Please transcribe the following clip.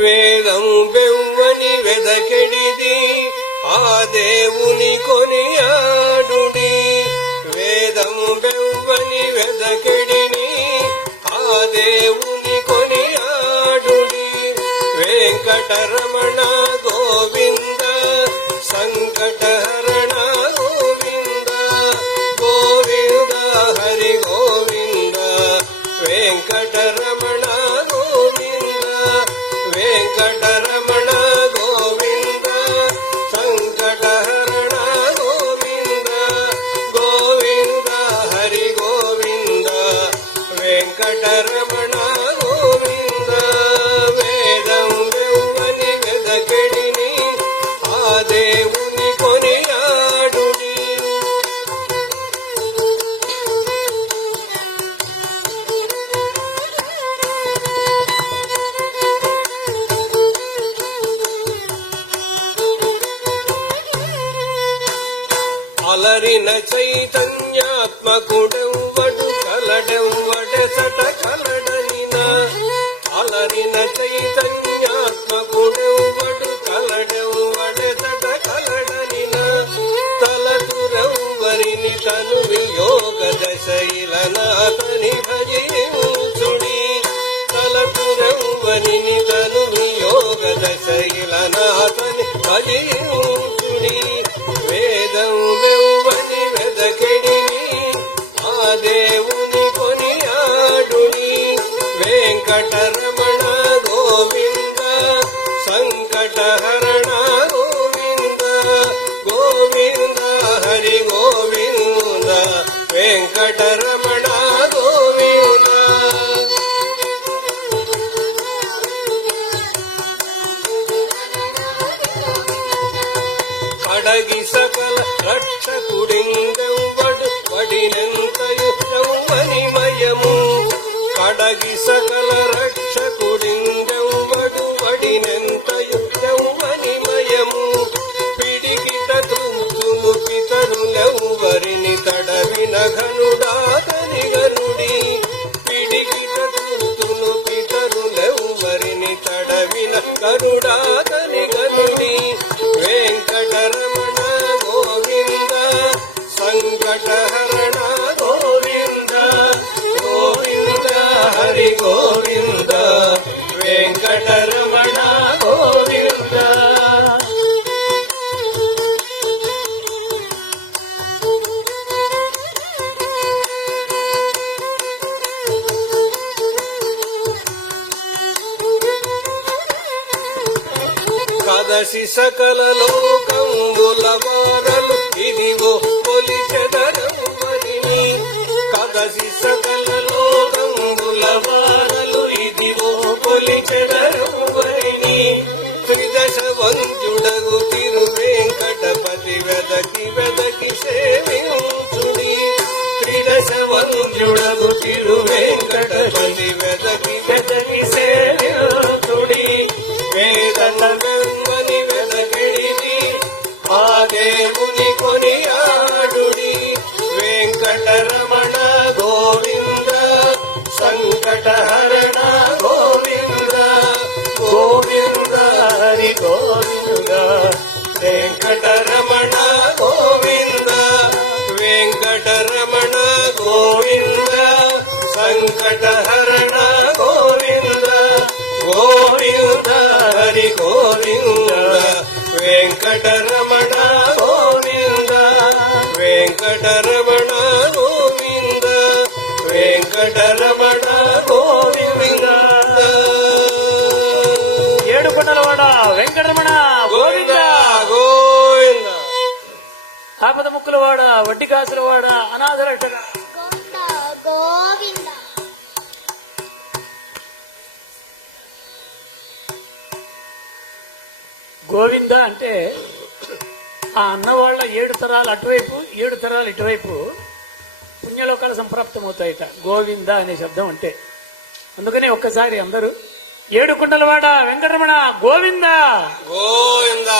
వేదం బెవ్వని వెదకెడిది ఆ దేవుని కొనియాడుడి. వేదం బెవ్వని వెదకెడిని ఆ దేవుని కొనియాడుడి. వెంకటరమణ గోవింద సంకటహరణ గోవింద గోవింద హరి గోవింద. వెంకటరమణ వెంకటరమణ గోవింద సంకటహరణ గోవింద గోవింద హరి గోవింద. వెంకటరమణ గోవింద. వేదం బెవ్వని వెదకెడిని ఆ దేవుని కొనియాడుడి. అలరిన చైతన్యాత్మకుడెవ్వడు కలడెవ్వడెసట కలడనిన. అలరిన చైతన్యాత్మకుడెవ్వడు కలడెవ్వడెసట కలడనిన. తలకురెవ్వరిని తను వియోగ దశైలనాథని భజించుడి. తలకురెవ్వరిని తను వియోగ దశైలనాథని భజించుడి. వేదం బెవ్వని వెదకెడిని ఆ దేవుని కొనియాడుడి. వెంకటరమణ గోవింద సంకటహరణ గోవింద గోవింద హరి గోవింద. వెంకటరమణ గోవింద. అడగి సకల రక్షకుడిందెవ్వడు వడినెంతయు యౌవనిమయము. అడగి సకల రక్షకుడిందెవ్వడు వడినెంతయు యౌవనిమయము. పిడికిట తూతులు పితరులెవ్వరిని తడవిన ఘనుడాతని గనుడి. పిడికిట తూతులు పితరులెవ్వరిని తడవిన గనుడాతని గనుడి. వెంకటరమణ గోవింద ఆపద ముక్కులవాడ, వడ్డీ కాసులవాడ, అనాథరక్షక గోవింద గోవింద అంటే ఆ అన్నవాళ్ళ 7 తరాలు అటువైపు 7 తరాలు ఇటువైపు పుణ్యలోకాలు సంప్రాప్తమవుతాయిట గోవింద అనే శబ్దం అంటే. అందుకని ఒక్కసారి అందరూ 7 కుండలవాడ వెంకటరమణ గోవింద గోవింద.